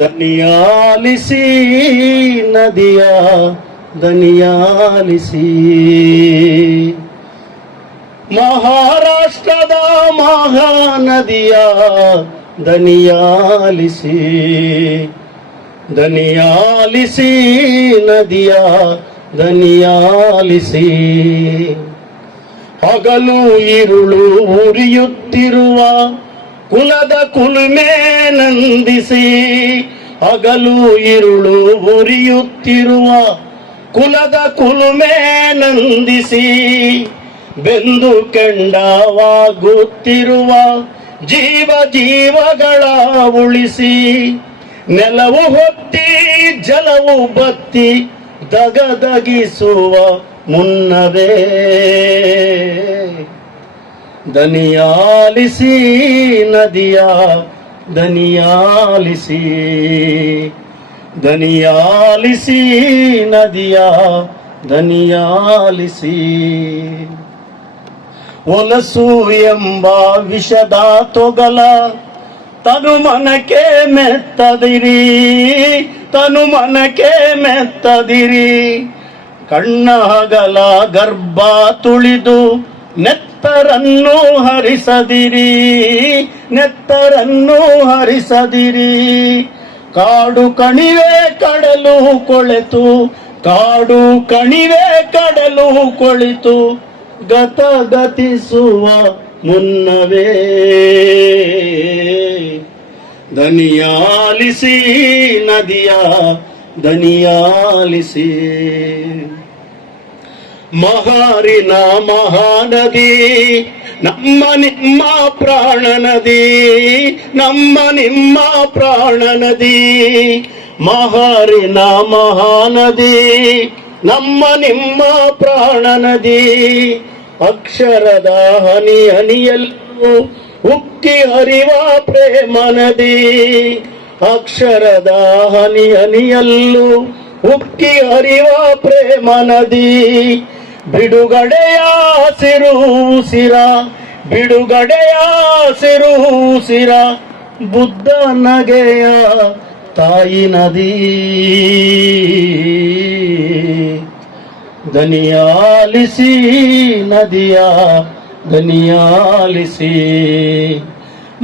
ದನಿಯಾಲಿಸಿ ನದಿಯ ದನಿಯಾಲಿಸಿ. ಮಹಾರಾಷ್ಟ್ರದ ಮಹಾನದಿಯ ದನಿಯಾಲಿಸಿ, ದನಿಯಾಲಿಸಿ ನದಿಯ ದನಿಯಾಲಿಸಿ. ಹಗಲು ಇರುಳು ಉರಿಯುತ್ತಿರುವ ಕುಲದ ಕುಲುಮೆ ನಂದಿಸಿ, ಹಗಲು ಇರುಳು ಉರಿಯುತ್ತಿರುವ ಕುಲದ ಕುಲುಮೆ ನಂದಿಸಿ. ಬೆಂದು ಕೆಂಡವಾಗುತ್ತಿರುವ ಜೀವ ಜೀವಗಳ ಉಳಿಸಿ. ನೆಲವು ಹೊತ್ತಿ ಜಲವು ಬತ್ತಿ ದಗದಗಿಸುವ ಮುನ್ನವೇ ದನಿಯಾಲಿಸಿ ನದಿಯ ದನಿಯಾಲಿಸಿ, ದನಿಯಾಲಿಸಿ ನದಿಯ ದನಿಯಾಲಿಸಿ. ಒಲಸು ಎಂಬ ವಿಷದ ತೊಗಲ ತನು ಮನಕ್ಕೆ ಮೆತ್ತದಿರಿ, ತನು ಮನಕ್ಕೆ ಮೆತ್ತದಿರಿ. ಕಣ್ಣಗಲ ಗರ್ಭ ತುಳಿದು ನೆತ್ತರನ್ನು ಹರಿಸದಿರಿ, ನೆತ್ತರನ್ನು ಹರಿಸದಿರಿ. ಕಾಡು ಕಣಿವೆ ಕಡಲು ಕೊಳೆತು, ಕಾಡು ಕಣಿವೆ ಕಡಲು ಕೊಳಿತು ಗತಗತಿಸುವ ಮುನ್ನವೇ ದನಿಯಾಲಿಸಿ ನದಿಯ ದನಿಯಾಲಿಸಿ. ಮಹಾರಿನ ಮಹಾನದಿ ನಮ್ಮ ನಿಮ್ಮ ಪ್ರಾಣ ನದಿ, ನಮ್ಮ ನಿಮ್ಮ ಪ್ರಾಣ ನದಿ. ಮಹಾರಿನ ಮಹಾನದಿ ನಮ್ಮ ನಿಮ್ಮ ಪ್ರಾಣ ನದಿ. ಅಕ್ಷರದ ಹನಿ ಹನಿಯಲ್ಲೂ ಉಕ್ಕಿ ಹರಿವ ಪ್ರೇಮ ನದಿ, ಅಕ್ಷರದ ಹನಿ ಹನಿಯಲ್ಲೂ ಉಕ್ಕಿ ಹರಿವ ಪ್ರೇಮ ನದಿ. ಬಿಡುಗಡೆಯ ಸಿರು ಉಸಿರ, ಬಿಡುಗಡೆಯ ಸಿರು ಉಸಿರ ಬುದ್ಧ ನಗೆಯ ತಾಯಿ ನದಿ. ದನಿಯಾಲಿಸಿ ನದಿಯ ದನಿಯಾಲಿಸಿ.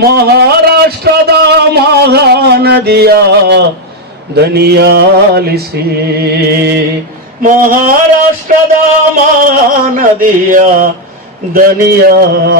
ಮಹಾರಾಷ್ಟ್ರದ ಮಹಾನದಿಯ ದನಿಯಾಲಿಸಿ, ಮಹಾರಾಷ್ಟ್ರದ ಮಹಾನದಿಯ ದನಿಯಾಲಿಸಿ.